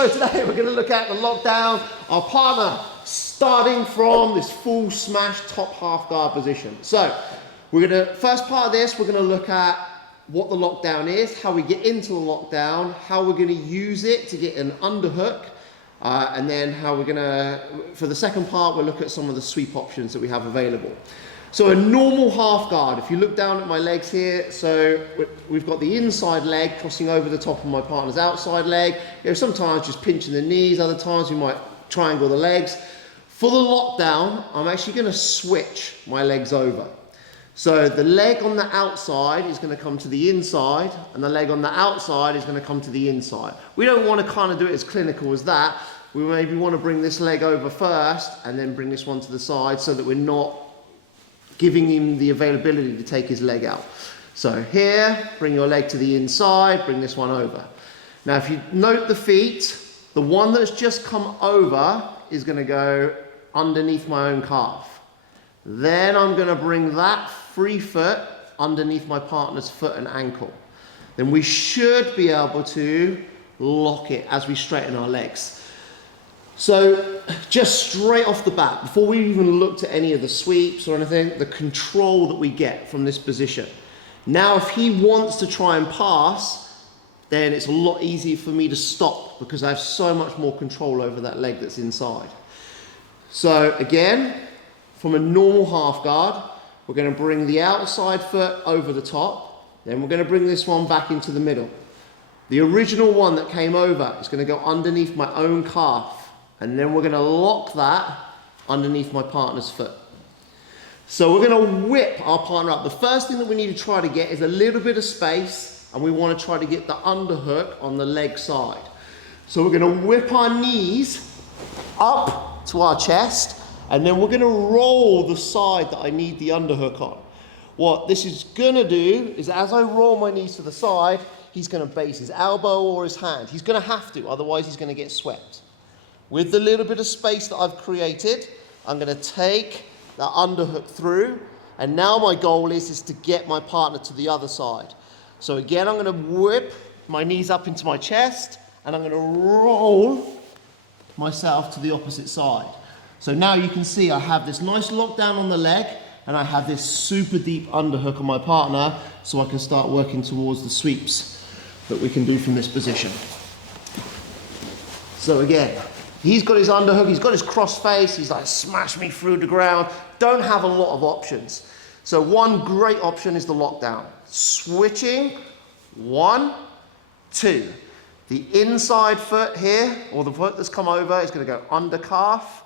So today we're going to look at the lockdown, our partner starting from this full smash top half guard position. So we're going to, first part of this, we're going to look at what the lockdown is, how we get into the lockdown, how we're going to use it to get an underhook, and then how we're going to, for the second part, we'll look at some of the sweep options that we have available. So a normal half guard, if you look down at my legs here, so we've got the inside leg crossing over the top of my partner's outside leg. You know, sometimes just pinching the knees, other times we might triangle the legs. For the lockdown, I'm actually going to switch my legs over. So the leg on the outside is going to come to the inside, and the leg on the outside is going to come to the inside. We don't want to kind of do it as clinical as that. We maybe want to bring this leg over first, and then bring this one to the side so that we're not giving him the availability to take his leg out. So here, bring your leg to the inside, bring this one over. Now if you note the feet, the one that's just come over is going to go underneath my own calf. Then I'm going to bring that free foot underneath my partner's foot and ankle. Then we should be able to lock it as we straighten our legs. So just straight off the bat, before we even looked at any of the sweeps or anything, the control that we get from this position. Now if he wants to try and pass, then it's a lot easier for me to stop because I have so much more control over that leg that's inside. So again, from a normal half guard, we're going to bring the outside foot over the top, then we're going to bring this one back into the middle. The original one that came over is going to go underneath my own calf. And then we're going to lock that underneath my partner's foot. So we're going to whip our partner up. The first thing that we need to try to get is a little bit of space, and we want to try to get the underhook on the leg side. So we're going to whip our knees up to our chest, and then we're going to roll the side that I need the underhook on. What this is going to do is as I roll my knees to the side, he's going to base his elbow or his hand. He's going to have to, otherwise he's going to get swept. With the little bit of space that I've created, I'm going to take that underhook through, and now my goal is to get my partner to the other side. So again, I'm going to whip my knees up into my chest, and I'm going to roll myself to the opposite side. So now you can see I have this nice lockdown on the leg, and I have this super deep underhook on my partner, so I can start working towards the sweeps that we can do from this position. So again, he's got his underhook, he's got his cross face, he's like, smash me through the ground. Don't have a lot of options. So one great option is the lockdown. Switching, 1, 2. The inside foot here, or the foot that's come over, is going to go under calf,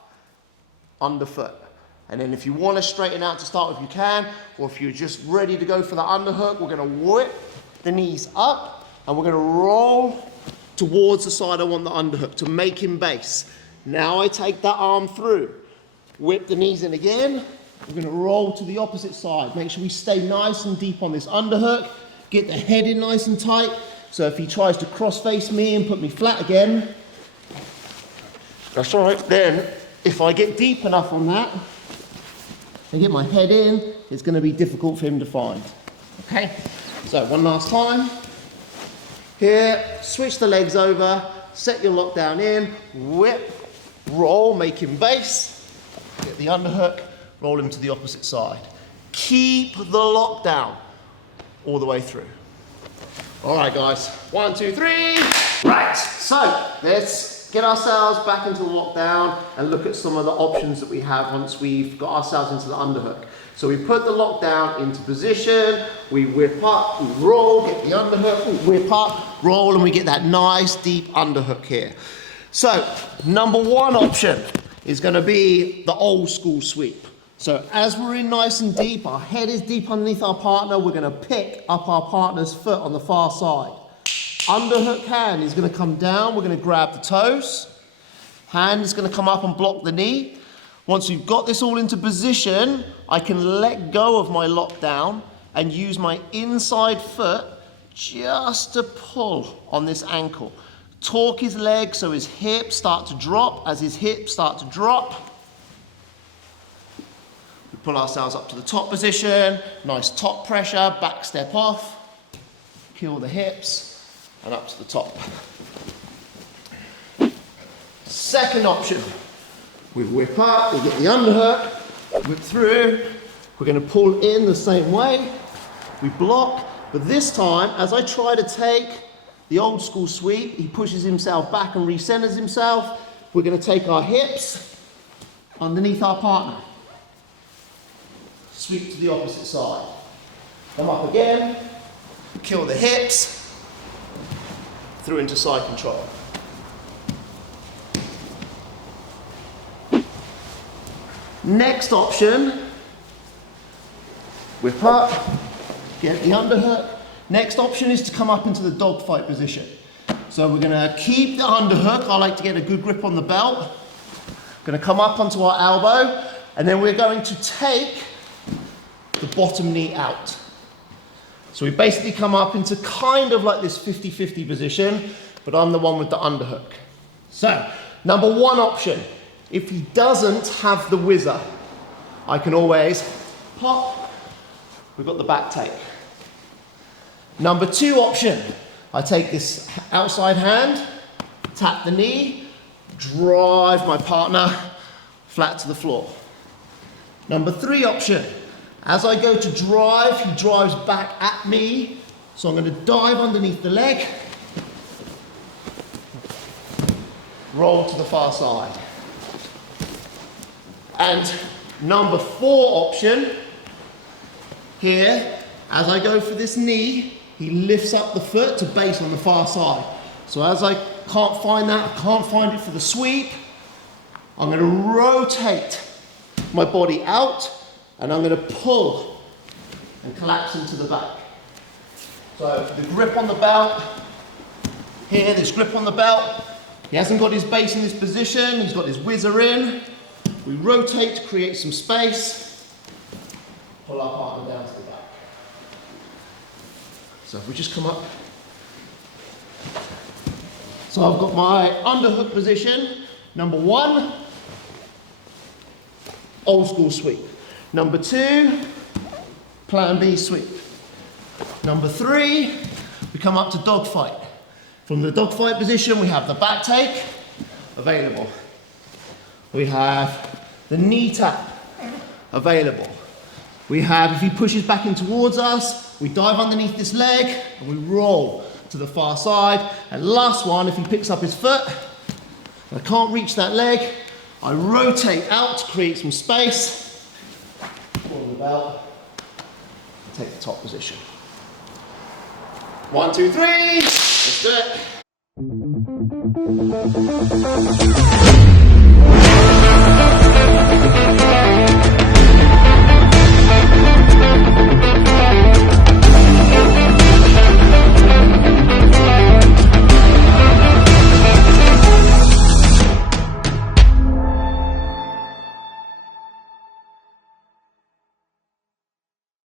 under foot. And then if you want to straighten out to start with, you can, or if you're just ready to go for the underhook, we're going to whip the knees up, and we're going to roll towards the side I want the underhook to make him base. Now I take that arm through, whip the knees in again. We're going to roll to the opposite side. Make sure we stay nice and deep on this underhook. Get the head in nice and tight. So if he tries to cross face me and put me flat again, that's all right. Then if I get deep enough on that and get my head in, it's going to be difficult for him to find. Okay, so one last time. Here, switch the legs over, set your lockdown in, whip, roll, make him base, get the underhook, roll him to the opposite side. Keep the lockdown all the way through. All right, guys, 1, 2, 3. Right, so let's get ourselves back into the lockdown and look at some of the options that we have once we've got ourselves into the underhook. So we put the lockdown into position, we whip up, we roll, get the underhook, we whip up, roll, and we get that nice deep underhook here. So number one option is going to be the old school sweep. So as we're in nice and deep, our head is deep underneath our partner, we're going to pick up our partner's foot on the far side. Underhook hand is going to come down, we're going to grab the toes, hand is going to come up and block the knee. Once we've got this all into position, I can let go of my lockdown and use my inside foot just to pull on this ankle. Torque his leg so his hips start to drop. As his hips start to drop, we pull ourselves up to the top position, nice top pressure, back step off, kill the hips, and up to the top. Second option, we whip up, we get the underhook, whip through, we're going to pull in the same way, we block, but this time, as I try to take the old school sweep, he pushes himself back and recenters himself. We're going to take our hips underneath our partner. Sweep to the opposite side. Come up again, kill the hips, through into side control. Next option, whip up, get the underhook. Next option is to come up into the dogfight position. So we're going to keep the underhook. I like to get a good grip on the belt. Going to come up onto our elbow, and then we're going to take the bottom knee out. So we basically come up into kind of like this 50-50 position, but I'm the one with the underhook. So, number one option, if he doesn't have the whizzer, I can always pop, we've got the back take. Number two option, I take this outside hand, tap the knee, drive my partner flat to the floor. Number three option, as I go to drive, he drives back at me, so I'm going to dive underneath the leg, roll to the far side. And number four option, here, as I go for this knee, he lifts up the foot to base on the far side. So as I can't find that, I can't find it for the sweep, I'm going to rotate my body out, and I'm going to pull and collapse into the back. So the grip on the belt, here, this grip on the belt, he hasn't got his base in this position, he's got his whizzer in. We rotate to create some space, pull our partner down to the back. So if we just come up. So I've got my underhook position, number one, old school sweep. Number two, plan B sweep. Number three, we come up to dogfight. From the dogfight position, we have the back take available. We have the knee tap available. We have, if he pushes back in towards us, we dive underneath this leg and we roll to the far side. And last one, if he picks up his foot, I can't reach that leg, I rotate out to create some space. Pull the belt, take the top position. 1, 2, 3, let's do it.